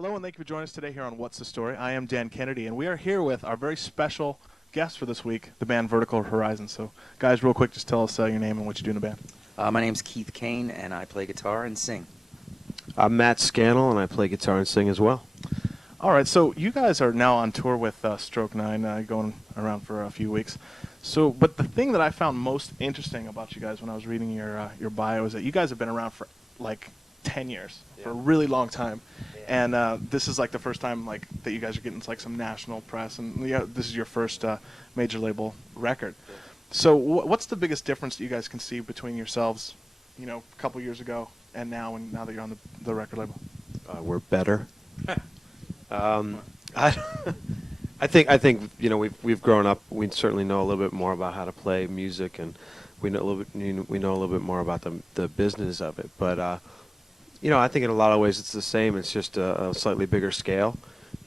Hello and thank you for joining us today here on What's the Story. I am Dan Kennedy, and we are here with our very special guest for this week, the band Vertical Horizon. So, guys, real quick, just tell us your name and what you do in the band. My name's Keith Kane, and I play guitar and sing. I'm Matt Scannell, and I play guitar and sing as well. All right, so you guys are now on tour with Stroke 9, going around for a few weeks. So, but the thing that I found most interesting about you guys when I was reading your bio is that you guys have been around for like 10 years, for a really long time. Yeah. And this is like the first time like that you guys are getting like some national press, and this is your first major label record. Yeah. So what's the biggest difference that you guys can see between yourselves, a couple years ago and now that you're on the record label? We're better. I think we've grown up. We certainly know a little bit more about how to play music, and we know a little bit more about the business of it. But I think in a lot of ways it's the same. It's just a slightly bigger scale.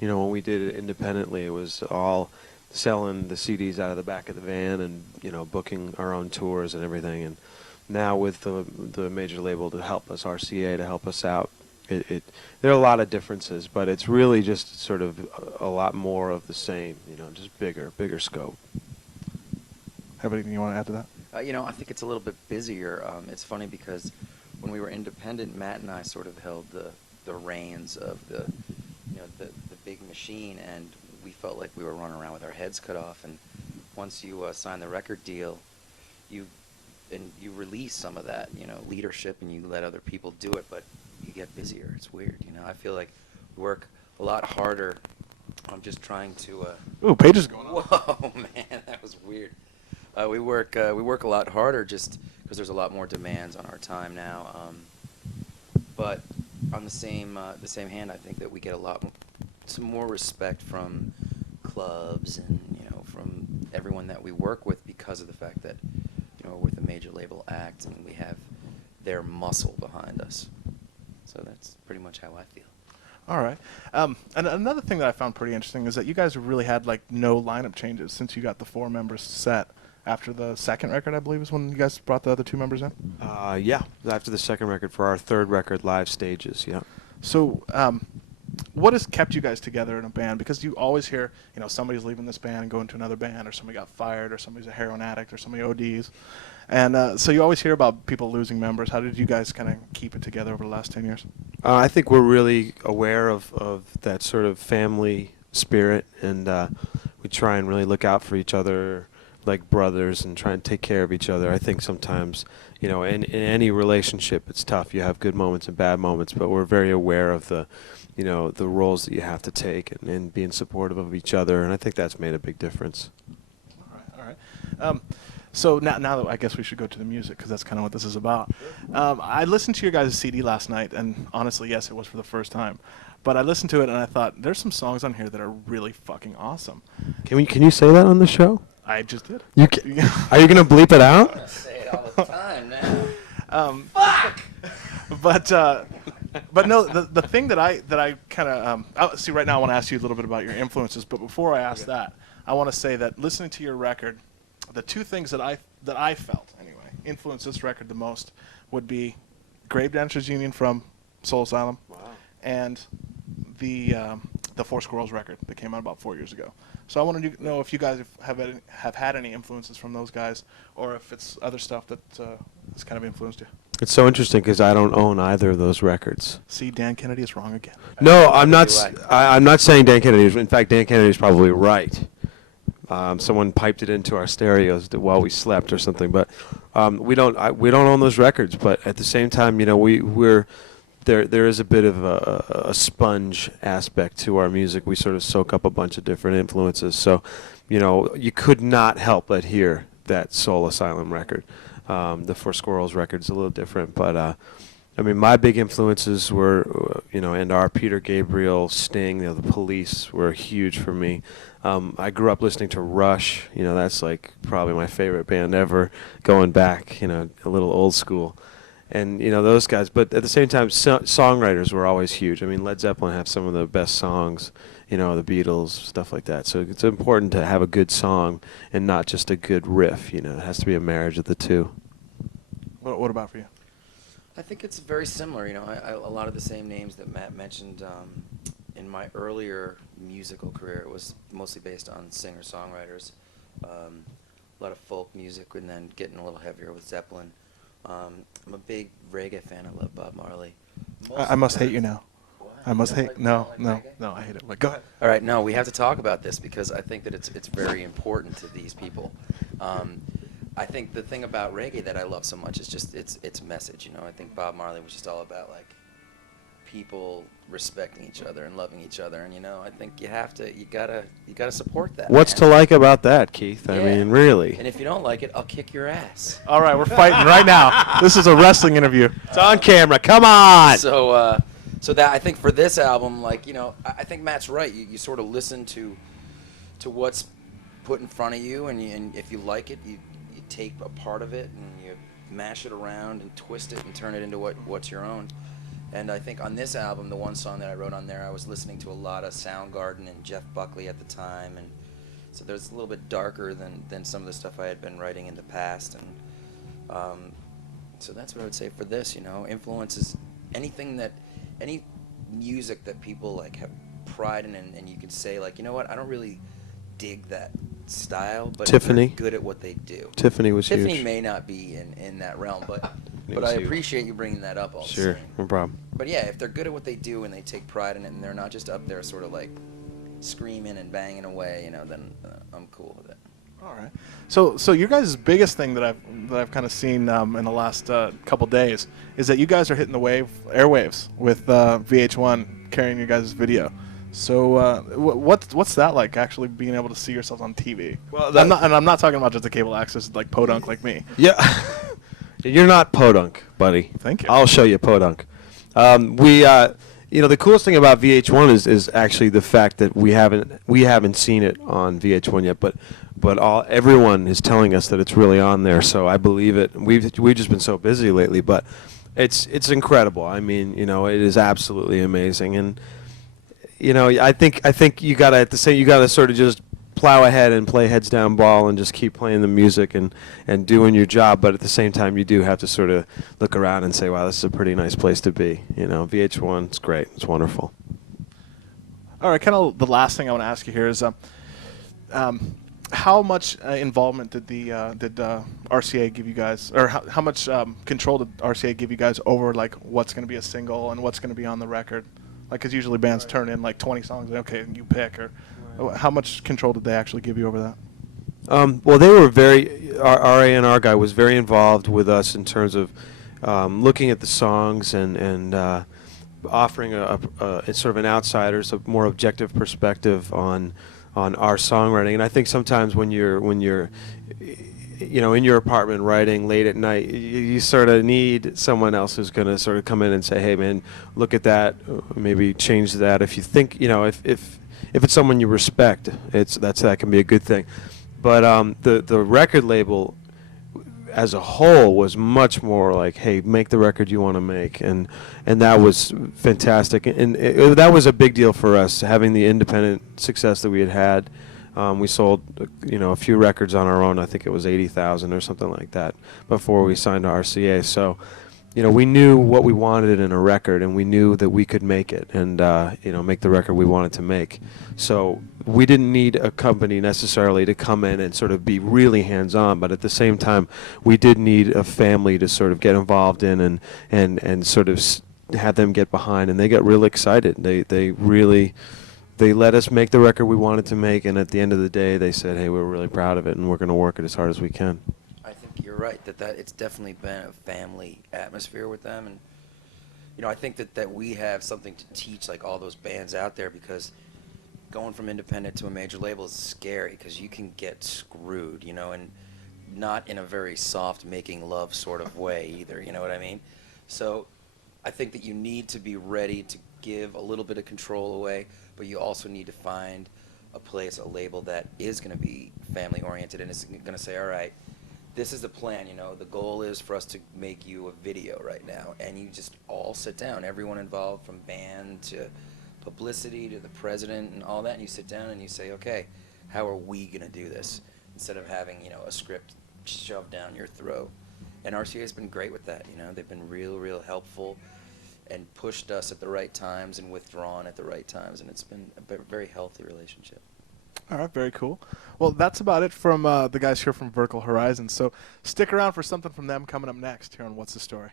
When we did it independently, it was all selling the CDs out of the back of the van and booking our own tours and everything. And now with the major label to help us, RCA to help us out, there are a lot of differences, but it's really just sort of a lot more of the same. Just bigger scope. Have anything you want to add to that? I think it's a little bit busier. It's funny because when we were independent, Matt and I sort of held the reins of the big machine, and we felt like we were running around with our heads cut off. And once you sign the record deal, you release some of that leadership, and you let other people do it, but you get busier. It's weird. I feel like we work a lot harder. I'm just trying to. Ooh, pages going on. Whoa, man, that was weird. We work a lot harder just because there's a lot more demands on our time now. But on the same hand, I think that we get some more respect from clubs and from everyone that we work with because of the fact that we're with a major label act and we have their muscle behind us. So that's pretty much how I feel. All right. And another thing that I found pretty interesting is that you guys have really had like no lineup changes since you got the 4 members set. After the second record, I believe, is when you guys brought the other 2 members in? Yeah, after the second record for our third record, Live Stages, yeah. So what has kept you guys together in a band? Because you always hear, somebody's leaving this band and going to another band, or somebody got fired, or somebody's a heroin addict, or somebody ODs. And so you always hear about people losing members. How did you guys kind of keep it together over the last 10 years? I think we're really aware of that sort of family spirit, and we try and really look out for each other like brothers and try and take care of each other. I think sometimes, in any relationship, it's tough. You have good moments and bad moments, but we're very aware of the roles that you have to take and being supportive of each other, and I think that's made a big difference. All right. So now that I guess we should go to the music because that's kind of what this is about. I listened to your guys' CD last night, and honestly, yes, it was for the first time. But I listened to it and I thought, there's some songs on here that are really fucking awesome. Can you say that on the show? I just did. Are you gonna bleep it out? I say it all the time now. Fuck. But no, the thing that I kind of see right now, I want to ask you a little bit about your influences. But before I ask that, I want to say that listening to your record, the 2 things that I felt anyway influenced this record the most would be Grave Dancers Union from Soul Asylum, and the Four Squirrels record that came out about 4 years ago. So I wanted to know if you guys have had any influences from those guys, or if it's other stuff that has kind of influenced you. It's so interesting because I don't own either of those records. See, Dan Kennedy is wrong again. No, I'm not. I'm not saying Dan Kennedy is. In fact, Dan Kennedy is probably right. Someone piped it into our stereos while we slept or something. But we don't own those records. But at the same time, we're there is a bit of a sponge aspect to our music. We sort of soak up a bunch of different influences. So, you could not help but hear that Soul Asylum record. The Four Squirrels record's a little different, but my big influences were, and are Peter Gabriel, Sting, the Police were huge for me. I grew up listening to Rush. That's like probably my favorite band ever, going back, a little old school. And, those guys. But at the same time, songwriters were always huge. Led Zeppelin have some of the best songs, the Beatles, stuff like that. So it's important to have a good song and not just a good riff. It has to be a marriage of the two. What about for you? I think it's very similar. A lot of the same names that Matt mentioned. in my earlier musical career, it was mostly based on singer-songwriters, a lot of folk music, and then getting a little heavier with Zeppelin. I'm a big reggae fan. I love Bob Marley. I must hate you now. What? I must You don't hate. like- you No, don't like no, reggae? no. I hate it. Like, go ahead. All right, no, we have to talk about this because I think that it's very important to these people. I think the thing about reggae that I love so much is just its message. You know, I think Bob Marley was just all about like people respecting each other and loving each other, and you know, I think you gotta support that. What's to man. like about that, Keith? I Yeah. mean, really. And if you don't like it, I'll kick your ass. All right, we're fighting right now. This is a wrestling interview. It's on camera. Come on. So that I think for this album, like, you know, I think Matt's right. You sort of listen to what's put in front of you, and if you like it, you take a part of it and you mash it around and twist it and turn it into what's your own. And I think on this album, the one song that I wrote on there, I was listening to a lot of Soundgarden and Jeff Buckley at the time, and so there's a little bit darker than some of the stuff I had been writing in the past, and so that's what I would say for this. You know, influences any music that people like have pride in, and you could say like, you know what, I don't really dig that style, but Tiffany. they're good at what they do. Tiffany was Tiffany huge. may not be in that realm, but was I huge. appreciate you bringing that up all the Sure, same. no problem. But yeah, if they're good at what they do and they take pride in it, and they're not just up there sort of like screaming and banging away, you know, then I'm cool with it. All right. So your guys' biggest thing that I've kind of seen in the last couple days is that you guys are hitting the airwaves with VH1 carrying your guys' video. So what's that like, actually being able to see yourself on TV? Well, I'm not talking about just a cable access like podunk like me. Yeah. You're not podunk, buddy. Thank you. I'll show you podunk. You know, the coolest thing about VH1 is actually the fact that we haven't seen it on VH1 yet, but everyone is telling us that it's really on there, so I believe it. We've just been so busy lately, but it's incredible. I mean, you know, it is absolutely amazing, and you know, I think you gotta sort of just plow ahead and play heads down ball and just keep playing the music and doing your job, but at the same time you do have to sort of look around and say, wow, this is a pretty nice place to be. You know, VH1, it's great, it's wonderful. All right, kind of the last thing I want to ask you here is how much involvement did RCA give you guys, or how much control did RCA give you guys over like what's going to be a single and what's going to be on the record? Like, because usually bands turn in like 20 songs, okay, you pick, or how much control did they actually give you over that? Well, they were our A&R guy was very involved with us in terms of looking at the songs and offering a sort of an outsider's, a more objective perspective on our songwriting. And I think sometimes when you're you know, in your apartment writing late at night, you sort of need someone else who's going to sort of come in and say, hey man, look at that, maybe change that. If you think, you know, if it's someone you respect, that can be a good thing. But the record label as a whole was much more like, hey, make the record you want to make, and that was fantastic, and that was a big deal for us, having the independent success that we had. We sold, you know, a few records on our own. I think it was 80,000 or something like that before we signed to RCA. So, you know, we knew what we wanted in a record, and we knew that we could make it, and you know, make the record we wanted to make. So we didn't need a company necessarily to come in and sort of be really hands-on, but at the same time, we did need a family to sort of get involved in and sort of have them get behind, and they got real excited. They let us make the record we wanted to make, and at the end of the day, they said, hey, we're really proud of it, and we're going to work it as hard as we can. I think you're right that it's definitely been a family atmosphere with them, and you know, I think that we have something to teach like all those bands out there, because going from independent to a major label is scary because you can get screwed, you know, and not in a very soft making love sort of way either, you know what I mean? So I think that you need to be ready to give a little bit of control away, but you also need to find a place, a label that is going to be family oriented and is going to say, all right, this is the plan, you know, the goal is for us to make you a video right now, and you just all sit down, everyone involved from band to publicity to the president and all that, and you sit down and you say, okay, how are we going to do this, instead of having, you know, a script shoved down your throat. And RCA has been great with that, you know, they've been real helpful, and pushed us at the right times and withdrawn at the right times, and it's been a very healthy relationship. All right, very cool. Well, that's about it from the guys here from Vertical Horizon. So stick around for something from them coming up next here on What's the Story.